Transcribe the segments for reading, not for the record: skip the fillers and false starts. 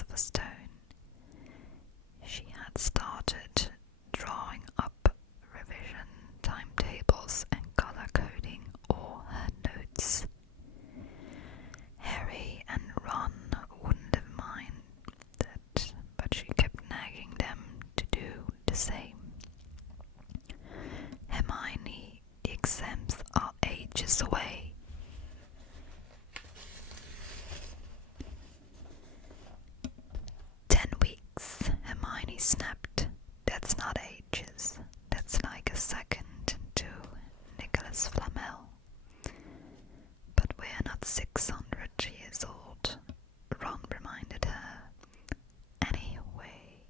Philosopher's Stone. She had started drawing up revision timetables and color-coding all her notes. Harry and Ron wouldn't have minded, but she kept nagging them to do the same. Hermione, the exams are ages away. Hermione snapped. That's not ages. That's like a second to Nicholas Flamel. But we're not 600 years old, Ron reminded her. Anyway,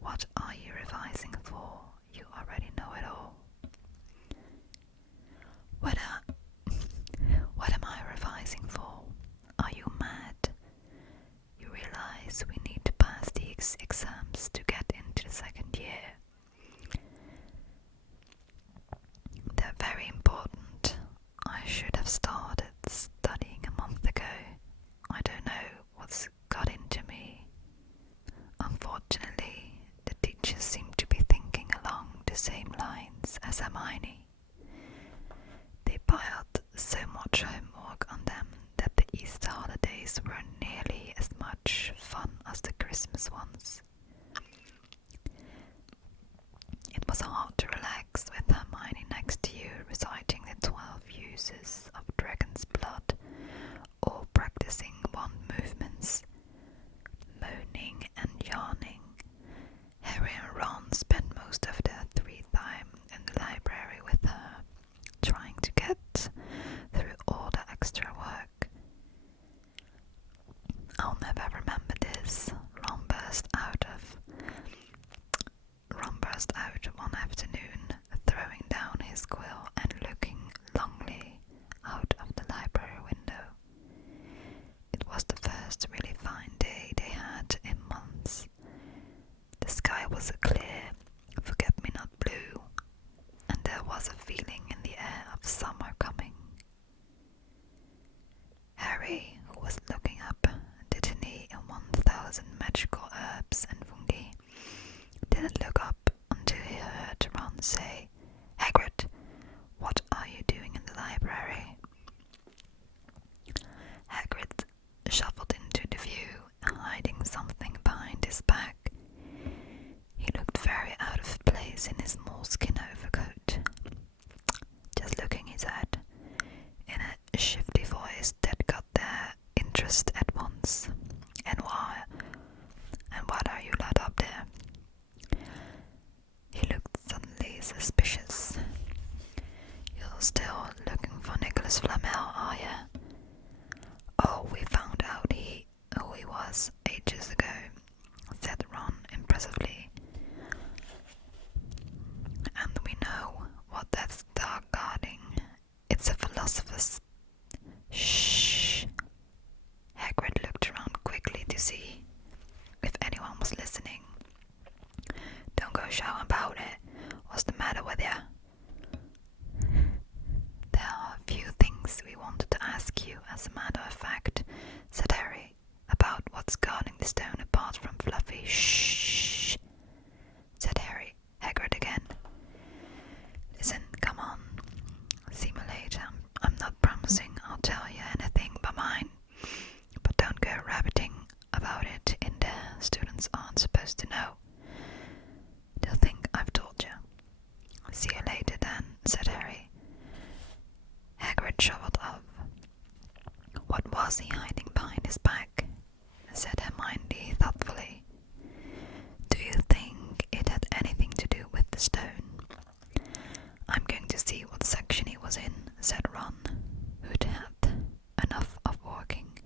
what are you revising for? You already know it all. What am I revising for? Are you mad? You realize we need to pass the exams to get into the second year. They're very important. I should have started studying a month ago. I don't know what's got into me. Unfortunately, the teachers seem to be thinking along the same lines as Hermione. They piled so much homework on them that the Easter holidays were nearly as much fun as the Christmas ones. It was hard to relax with Hermione next to you reciting the 12 uses of dragon's blood or practicing wand movements, moaning and yawning. Harry and Ron spent most of their free time in the library with her, trying to get through all the extra work. I'll never remember this. Ron burst out one afternoon, throwing down his quill and looking longingly out of the library window. It was the first really fine day they had in months. The sky was a clear, forget-me-not blue, and there was a feeling in the air of summer coming. Harry, who was looking up Dittany in 1,000 magical herbs and fungi, didn't look up until he heard Ron say, "Hagrid, what are you doing in the library?" Hagrid shuffled into the view, hiding something behind his back. He looked very out of place in his moleskin overcoat. "Just looking," he said, in a shifty voice that got their interest at once. And why? And what are you lot up there?" He looked suddenly suspicious. "You're still looking for Nicholas Flamel, are you?" "Oh, we found out who he was ages ago," said Ron impressively. "And we know what that's dark guarding. It's a philosopher's..." "Shh!" Hagrid looked around quickly to see if anyone was listening. "Don't go shouting about it. What's the matter with you?" "There are a few things we wanted to ask you, as a matter of fact," said Harry, "about what's guarding the stone apart from Fluffy." "Shh!" said Hagrid again. "Listen, come on. See me later. I'm not promising I'll tell you anything but mine, but don't go rabbiting about it in there. Students aren't supposed to know. They'll think I've told you." "See you later then," said Harry. Hagrid shuffled off. "What was he hiding behind his back?" said Hermione thoughtfully. "Do you think it had anything to do with the stone?" "I'm going to see what section he was in," said Ron, who'd had enough of walking.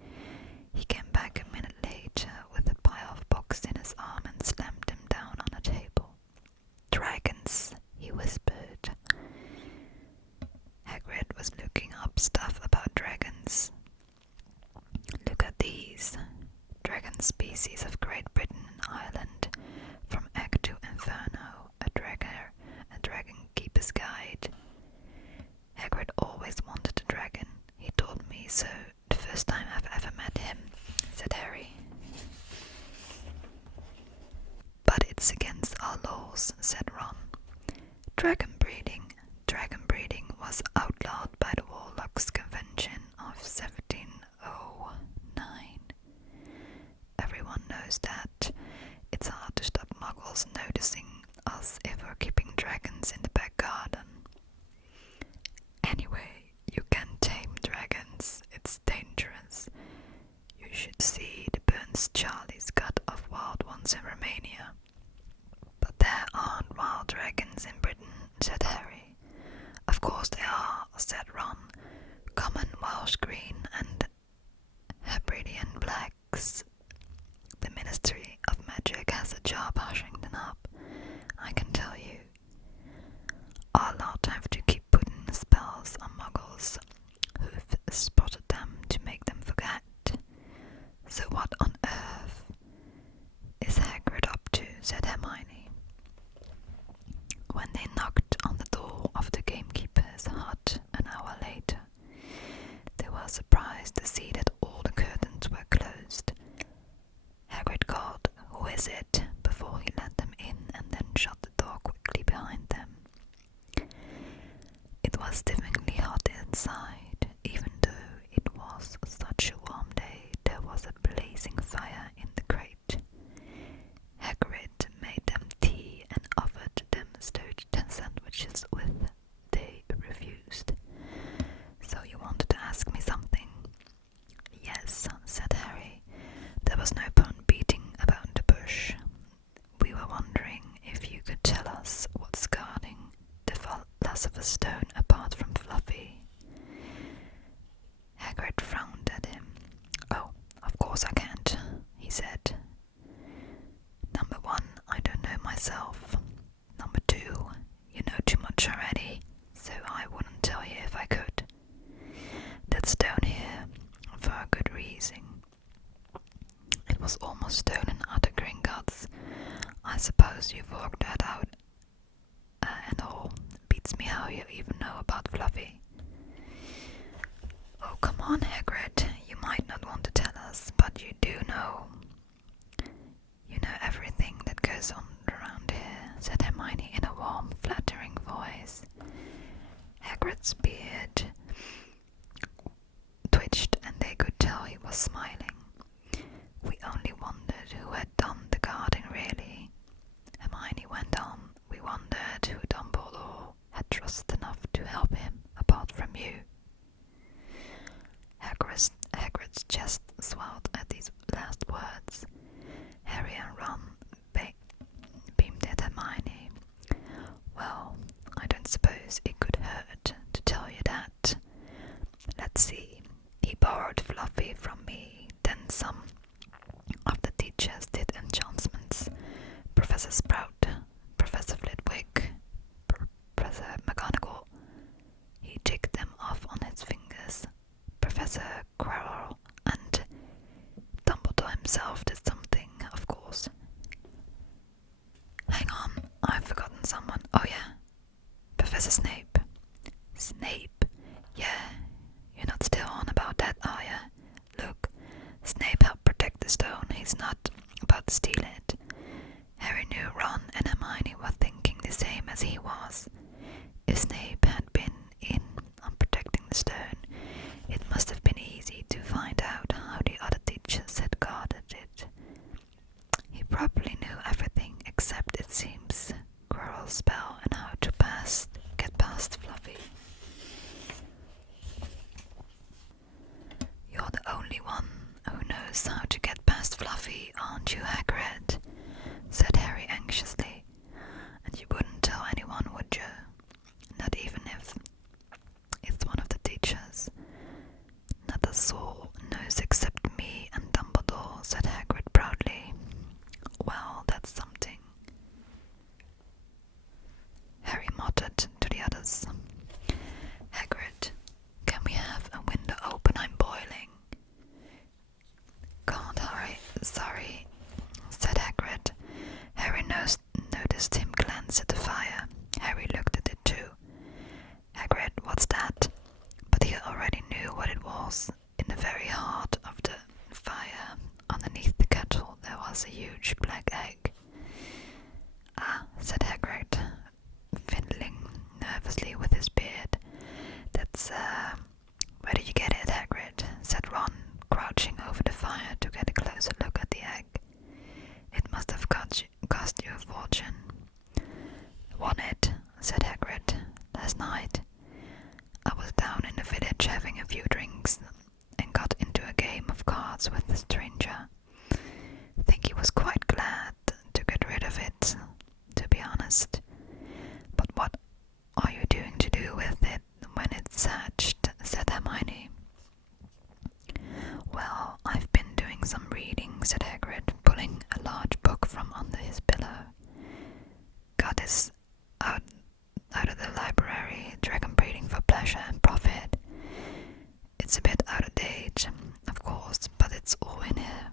He came back a minute later with a pile of books in his arm and slammed them down on the table. "Dragons," he whispered. Hagrid was looking up stuff about dragons. "Look at these. Dragon species of Great Britain and Ireland, from Egg to Inferno, a dragon keeper's guide. Hagrid always wanted a dragon. He told me so the first time I've ever met him," said Harry. Dragon breeding was outlawed by the Warlocks Convention of 1709. Everyone knows that it's hard to stop muggles noticing us if we're keeping dragons in the back garden. Anyway, you can tame dragons, it's dangerous. You should see the Burns Charlie's cut of wild ones in Romania. But there aren't wild dragons in Britain, said Harry. Of course there are, said Ron. Common Welsh green and Hebridean blacks. The Ministry of Magic has a job hushing them up, I can tell you. Our lot have to keep putting spells on muggles who've spotted them to make them forget. So what on earth is Hagrid up to, said Hermione. When they knocked on the door of the gamekeeper's hut an hour later, they were surprised to see that all the curtains were closed. Hagrid called, "Who is it?" before he let them in and then shut the door quickly behind them. It was stiflingly hot inside. Even though it was such a warm day, there was a blazing fire in the grate. Hagrid made them tea and offered them stewed sandwiches with they refused. "So you wanted to ask me something?" "Yes," said Harry. There was no point beating about the bush. "We were wondering if you could tell us what's guarding the Philosopher's Stone apart from Fluffy." Hagrid frowned at him. "Oh, of course I can't," he said. "Number one, I don't know myself. Number two, you know too much already, so I wouldn't tell you if I could. That stone here, for a good reason. It was almost stolen out of Gringotts. I suppose you've worked that out and all. Beats me how you even know about Fluffy." "Oh, come on, Hagrid. You might not want to tell us, but you do know. You know everything that goes on around here," said Hermione in a warm, flattering voice. Hagrid's beard twitched and they could tell he was smiling. "We only wondered who had done the guarding, really," Hermione went on. "We wondered who Dumbledore had trusted enough to help him, apart from you." Hagrid's chest swelled at these last words. Harry and Ron beamed at Hermione. "Well, I don't suppose it could hurt to tell you that. Let's see, he borrowed Fluffy from me, then some of the teachers did enchantments. Professor Sprout, Professor Flitwick, Professor McGonagall. He ticked them off on his fingers. Professor Quirrell and Dumbledore himself did something, of course. Hang on, I've forgotten someone. Oh yeah, Professor Snape." "Snape? Yeah, you're not still on about that, are ya? Look, Snape helped protect the stone. He's not about to steal it." Harry knew Ron and Hermione were thinking the same as he was. If Snape had been in on protecting the stone, it must have been easy to find out how the other teachers had guarded it. He probably knew everything except, it seems, Quirrell's spell and how to get past Fluffy. "You're the only one who knows how to get past Fluffy, aren't you, Hagrid?" said Harry anxiously. "And you wouldn't tell anyone, would you? Not even if it's one of the teachers?" "Not a soul knows except me and Dumbledore," said Hagrid proudly. "Well, that's something." Harry muttered to the others, "Hagrid, can we have a window open? I'm boiling." "Can't, Harry. Sorry," said Hagrid. Harry noticed him glance at the fire. Harry looked at it too. "Hagrid, what's that?" But he already knew what it was. In the very heart of the fire, underneath the kettle, there was a huge black egg. "Ah," said Hagrid, fiddling last night. I was down in the village having a few drinks and got into a game of cards with a stranger. I think he was quite glad to get rid of it, to be honest. But what are you doing to do with it when it's hatched? Said Hermione. Well, I've been doing some reading, said Hagrid, pulling a large book from under his pillow. Got this out of the library, dragon breeding for pleasure and profit. It's a bit out of date, of course, but it's all in here.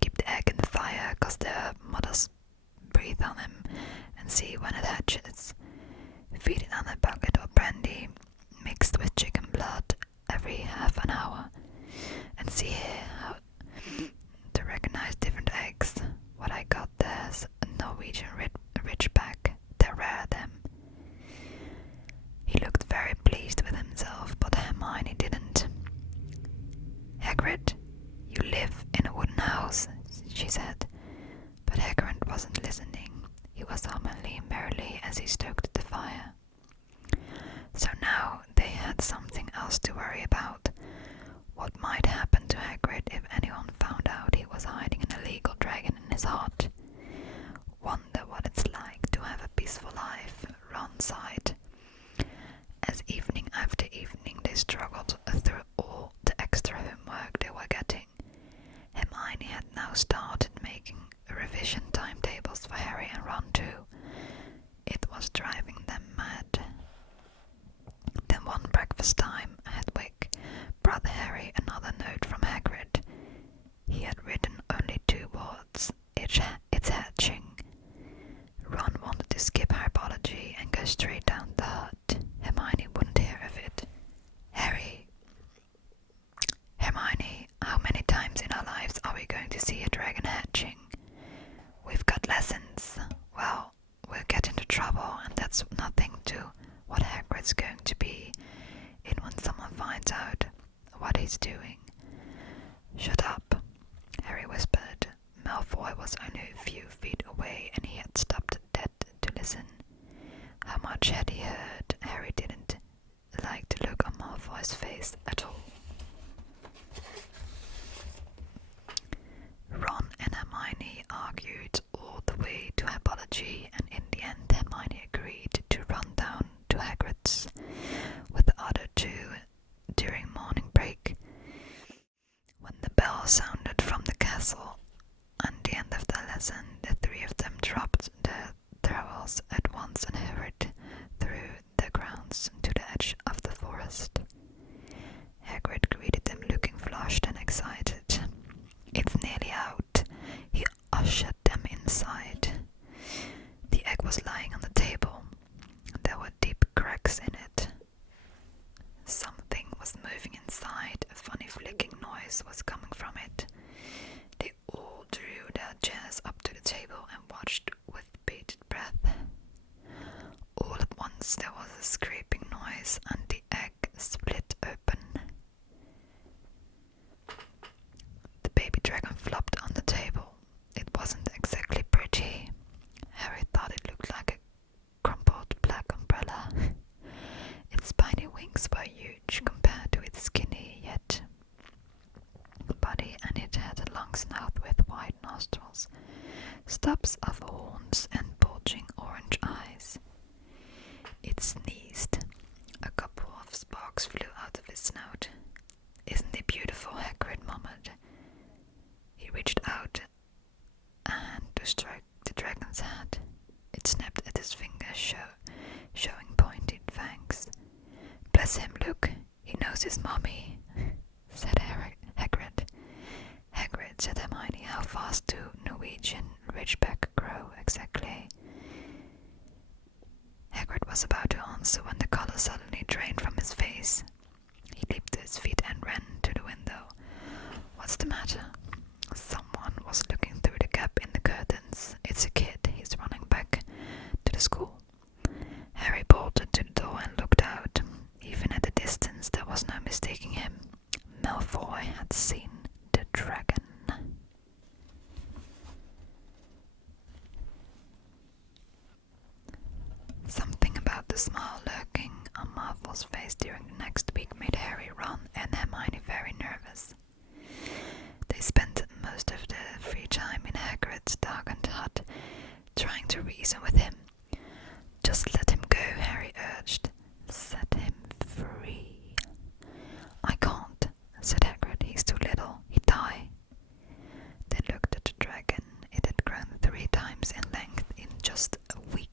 Keep the egg in the fire, 'cause their mothers breathe on him, and see when it hatches. Feed it on a bucket of brandy, mixed with chicken blood, every half an hour. And see here how to recognize different eggs. What I got there's a Norwegian Richback. They're rare, them. He looked very pleased with himself, but Hermione didn't. Hagrid, you live in a wooden house, she said. But Hagrid wasn't listening. He was humming merrily as he stoked the fire. So now they had something else to worry about. What might happen to Hagrid if anyone found out he was hiding an illegal dragon in his heart? Wonder what it's like to have a peaceful life, Ron sighed. As evening after evening they struggled through all the extra homework they were getting. Hermione had now started making revision timetables for Harry and Ron too. It was driving them mad. Then one breakfast time, Hedwig brought Harry another note from Hagrid. He had written only 2 words. It's hatching. Ron wanted to skip herbology and go straight down the hut. Hermione wouldn't hear of it. Hermione, how many times in our lives are we going to see a dragon hatching? We've got lessons. Well, we'll get into trouble, and that's nothing to what Hagrid's going to be in when someone finds out what he's doing. Shut up, Harry whispered. Malfoy was only a few feet away, and he had stopped dead to listen. How much had he heard? Harry didn't like the look on Malfoy's face at all. Ron and Hermione argued all the way to herbology, and in the end Hermione agreed to run down to Hagrid's with the other 2 during morning break. When the bell sounded from the castle and the end of the lesson, the 3 of them dropped their trowels at once and hurried through the grounds to the edge of the forest. Hagrid greeted them looking flushed and excited. It's nearly out. He ushered them inside. The egg was lying on the table. There were deep cracks in it. Something was moving inside. A funny flicking noise was coming from it. They all drew their chairs up to the table and watched with bated breath. All at once there was a scraping noise and the egg split open. The baby dragon flopped on the table. It wasn't exactly pretty. Harry thought it looked like a crumpled black umbrella. Its spiny wings were huge compared to its skinny yet body, and it had a long snout with wide nostrils, stubs of horns, and bulging orange eyes. It sneezed. A couple of sparks flew out of its snout. Isn't it beautiful? Hagrid murmured. He reached out a hand to strike the dragon's head. It snapped at his fingers, showing pointed fangs. Bless him, look, he knows his mommy, said Hagrid. Hagrid, said Hermione, how fast do Norwegian Richback grow exactly? Hagrid was about to answer when the color suddenly drained from his face. He leaped to his feet and ran to the window. What's the matter? Someone was looking through the gap in the curtains. It's a kid. He's running back to the school. Harry bolted to the door and looked out. Even at a distance, there was no mistaking him. Malfoy had seen the dragon. Something about the smile lurking Neville's face during the next week made Harry, Ron, and Hermione very nervous. They spent most of their free time in Hagrid's darkened hut, trying to reason with him. "Just let him go," Harry urged. "Set him free." "I can't," said Hagrid. "He's too little. He'd die." They looked at the dragon. It had grown 3 times in length in just a week.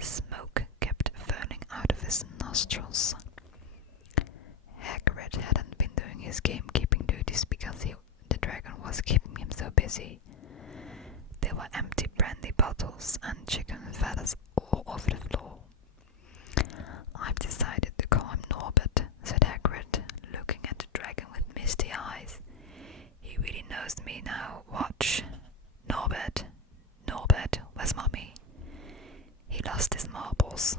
Smoke kept falling out of his nostrils. Hagrid hadn't been doing his gamekeeping duties because the dragon was keeping him so busy. There were empty brandy bottles and chicken feathers all over the floor. "I've decided to call him Norbert," said Hagrid, looking at the dragon with misty eyes. "He really knows me now. Watch. Norbert, Norbert, where's Mummy?" "He lost his marbles,"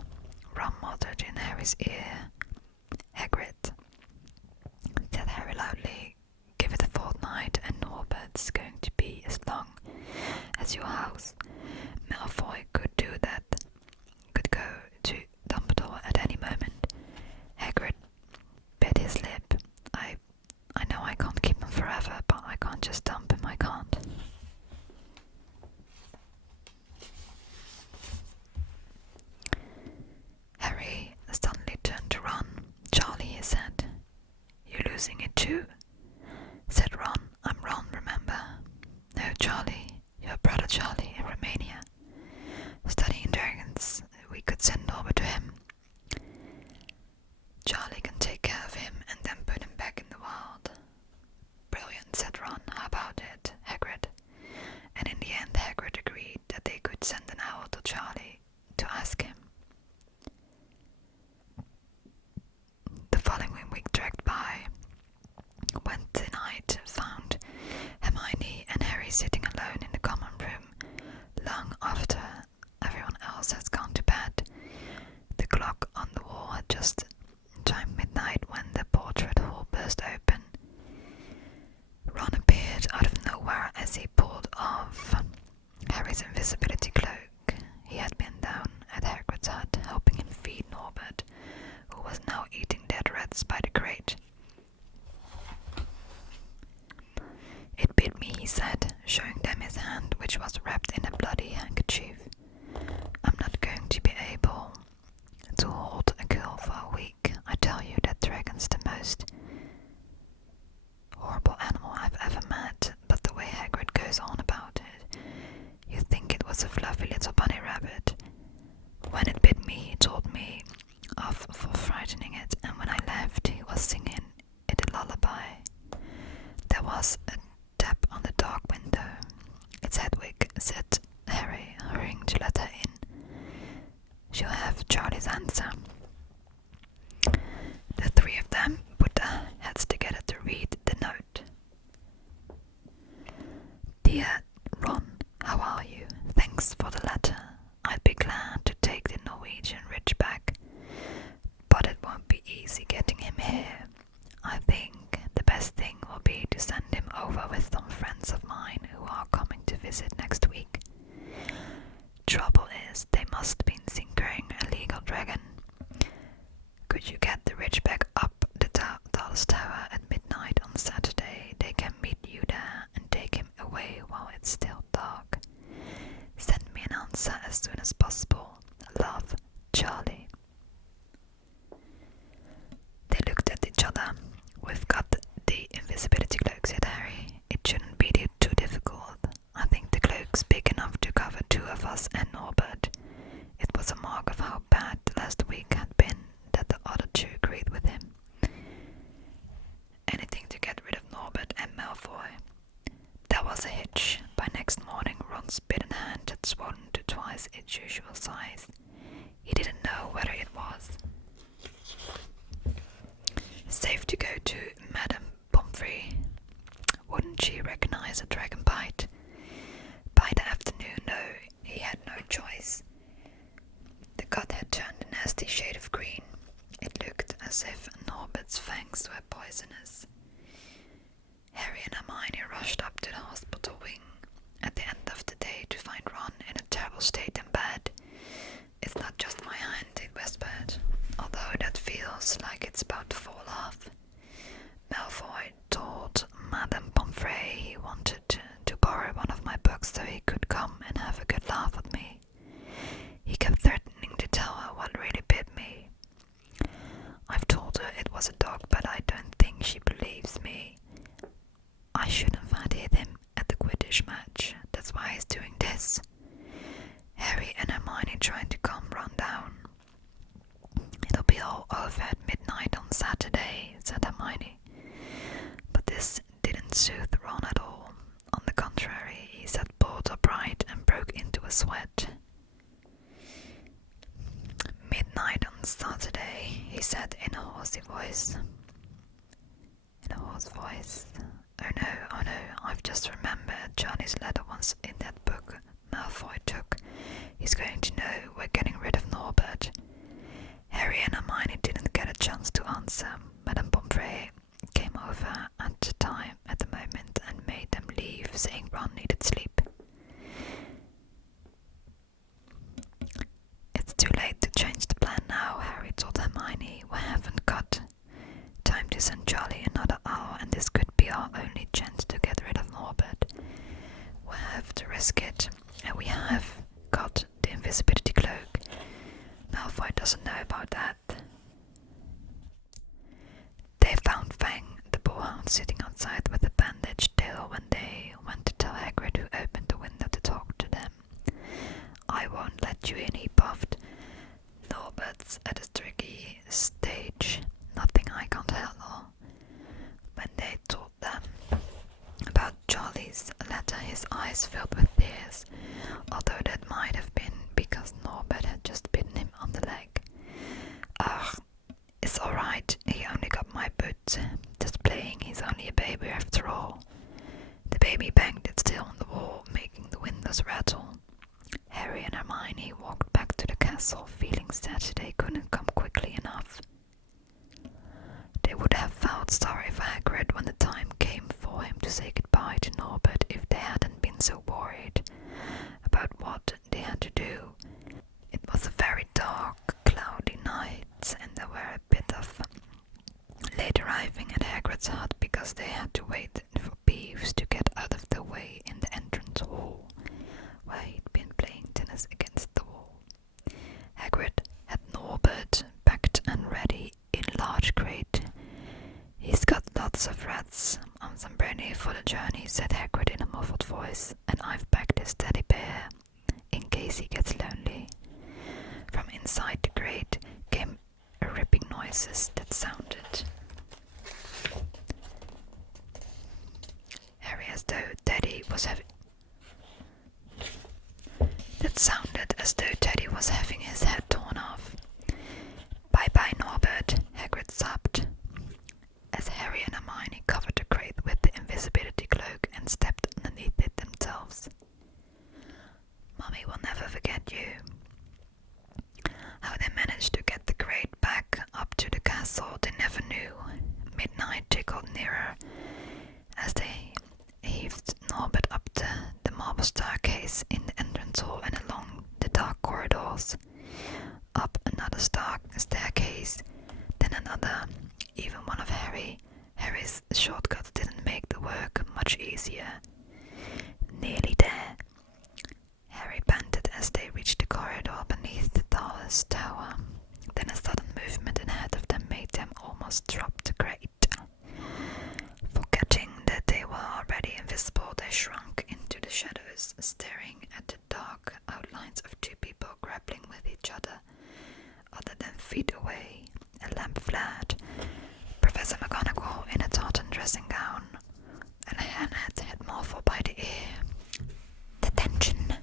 Ron muttered in Harry's ear. "Hagrid," said Harry loudly, "give it a fortnight and Norbert's going to be as long as your house. Malfoy could do that. Could go to Dumbledore at any moment." Hagrid bit his lip. I know I can't keep him forever, but I can't just dump him, I can't." Harry suddenly turned to Ron. "Charlie," he said. "You're losing it too," said Ron. "I'm Ron, remember?" "No, Charlie. Your brother Charlie in Romania. Studying dragons. We could send Norbert to him. Charlie can take care of him and then put him back in the wild." "Brilliant," said Ron. "How about it, Hagrid?" And in the end Hagrid agreed that they could send an owl to Charlie to ask him. The following week dragged by. Wednesday night found Hermione and Harry sitting alone in the common room, long after everyone else has gone to bed. The clock on the wall had just chimed midnight when the portrait hole burst open. Ron appeared out of nowhere as he pulled off Harry's invisibility cloak. He had been down at Hagrid's hut helping him feed Norbert, who was now eating dead rats by the crate. "It bit me," he said, showing them his hand, which was wrapped in a bloody handkerchief. "I'm not going to be able to hold a girl for a week. I tell you, that dragon's the most horrible animal I've ever met." But the way Hagrid goes on about it, you'd think it was a fluffy little bunny rabbit. "When it bit me, he told me off for frightening it, and when I left, he was singing it a lullaby." There was a tap on the dark window. "It's Hedwig," said Harry, hurrying to let her in. "She'll have Charlie's answer." The 3 of them put their heads together to read the note. "Dear Ron, how are you? Thanks for the letter. I'd be glad to take the Norwegian Richback, but it won't be easy getting him here. I think the best thing will be to send him over with some friends of mine who are coming to visit next week. Trouble is, they must be securing a legal dragon. Could you get the Richback up the Dallas Tower at midnight on Saturday? They can meet you there and take him away while it's still dark. Send me an answer as soon as possible. Love, Charlie." They looked at each other. "We've got the invisibility cloak," said Harry. "It shouldn't be too difficult. I think the cloak's big enough to cover 2 of us and Norbert." It was a mark of how bad the last week had been that the other 2 agreed with him. Anything to get rid of Norbert and Malfoy. There was a hitch. By next morning, Ron's bitten hand had swollen to twice its usual size. He didn't know whether it was safe to go to Madame Pomfrey. Wouldn't she recognize a dragon bite? By the afternoon, though, he had no choice. The cut had turned a nasty shade of green. It looked as if Norbert's fangs were poisonous. Harry and Hermione rushed up to the hospital wing at the end of the day to find Ron in a terrible state in bed. "It's not just my hand," it whispered, "although that feels Quidditch match. That's why he's doing this. Harry and Hermione trying to calm Ron down. It'll be all over at midnight on Saturday, said Hermione. But this didn't soothe Ron at all. On the contrary, he sat bolt upright and broke into a sweat. Midnight on Saturday, he said in a hoarse voice. Oh no, I've just remembered Johnny's letter was in that book Malfoy took. He's going to know we're getting rid of Norbert. Harry and Hermione didn't get a chance to answer. Madame Pomfrey came over at the moment and made them leave, saying Ron needed sleep. It's too late to change the plan now, Harry told Hermione. We haven't got time to send Charlie another hour, and this could be our only chance to get rid of Norbert. We have to risk it, and we have got the invisibility cloak. Malfoy doesn't know about that. They found Fang, the bullhound, sitting outside with a bandaged tail when they went to tell Hagrid, who opened the window to talk to them. I won't let you in, he puffed. Norbert's at a tricky stage. Nothing I can't handle. When they told them about Charlie's letter, his eyes filled with tears, although that might have been because Norbert had just bitten him on the leg. Ugh, it's alright, he only got my boot. Just playing, he's only a baby after all. The baby banged its tail on the wall, making the windows rattle. Harry and Hermione walked back to the castle, feeling Saturday couldn't come quickly enough. They would have felt sorry for Hagrid when the time came for him to say goodbye to Norbert if they hadn't been so worried about what they had to do. It was a very dark, cloudy night, and they were a bit of late arriving at Hagrid's hut because they had to wait for Peeves to get out of the way in the entrance hall, where he'd been playing tennis against the wall. Hagrid had Norbert packed and ready in a large crate. He's got lots of rats on some brandy for the journey, said Hagrid in a muffled voice, and I've packed his teddy bear in case he gets lonely. From inside the crate came ripping noises that sounded as though Teddy was having his head torn off. Bye-bye, Norbert, Hagrid sobbed, as Harry and Hermione covered the crate with the invisibility cloak and stepped underneath it themselves. Mummy will never forget you. How they managed to get the crate back up to the castle they never knew. Midnight tickled nearer as they heaved Norbert up the marble staircase in the entrance hall and along the dark corridors. Up another staircase, then another. Even one of Harry's shortcuts didn't make the work much easier. Nearly there. Harry panted as they reached the corridor beneath the tallest tower. Then a sudden movement ahead of them made them almost drop the crate. Forgetting that they were already invisible, they shrunk into the shadows, staring at the dark outlines of two people grappling with each other. Other than feet away, a lamp flared. Professor McGonagall, in a tartan dressing gown, and a handhead had Malfoy by the ear. "Detention!"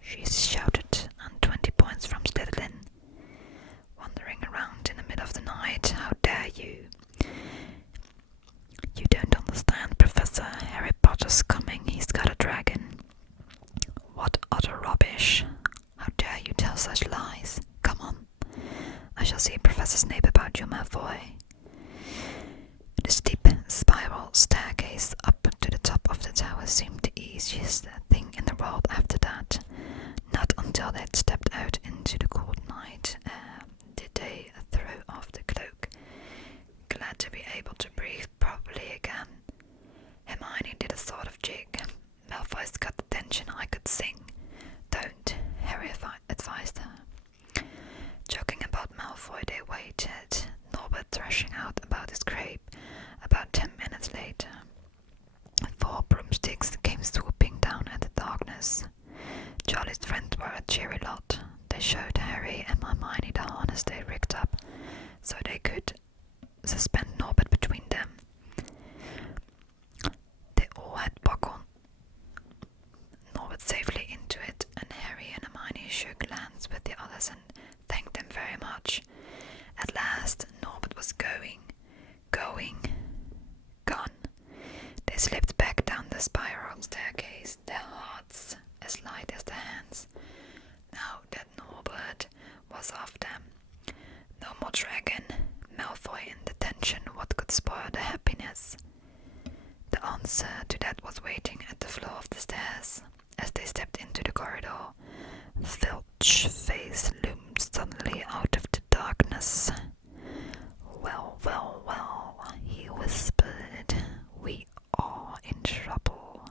she shouted, and 20 points from Slytherin. Wandering around in the middle of the night, how dare you? You don't understand, Professor. Harry Potter's coming. He's got a dragon. What utter rubbish. How dare you tell such lies? Come on. I shall see Professor Snape about you, Malfoy. The steep spiral staircase up to the top of the tower seemed the easiest thing in the world after that. Not until they'd stepped out into the cold night did they throw off the cloak, glad to be able to breathe properly again. Hermione did a sort of jig. Malfoy's got the tension, I could sing. Don't, Harry advised her. Joking about Malfoy, they waited, Norbert thrashing out about his grape. About 10 minutes later, 4 broomsticks came the spiral staircase, their hearts as light as their hands, now that Norbert was off them. No more dragon, Malfoy in detention, what could spoil their happiness? The answer to that was waiting at the floor of the stairs. As they stepped into the corridor, Filch's face loomed suddenly out of the darkness. Well, well, well, he whispered, we are in trouble.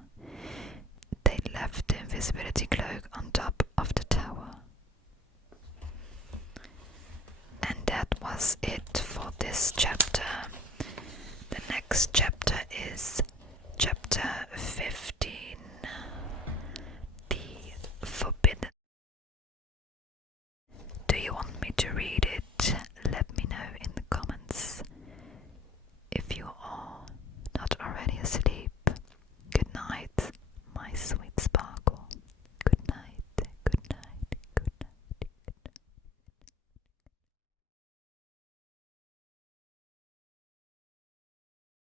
They left the invisibility cloak on top of the tower. And that was it for this chapter. The next chapter is chapter 15, The Forbidden. Do you want me to read it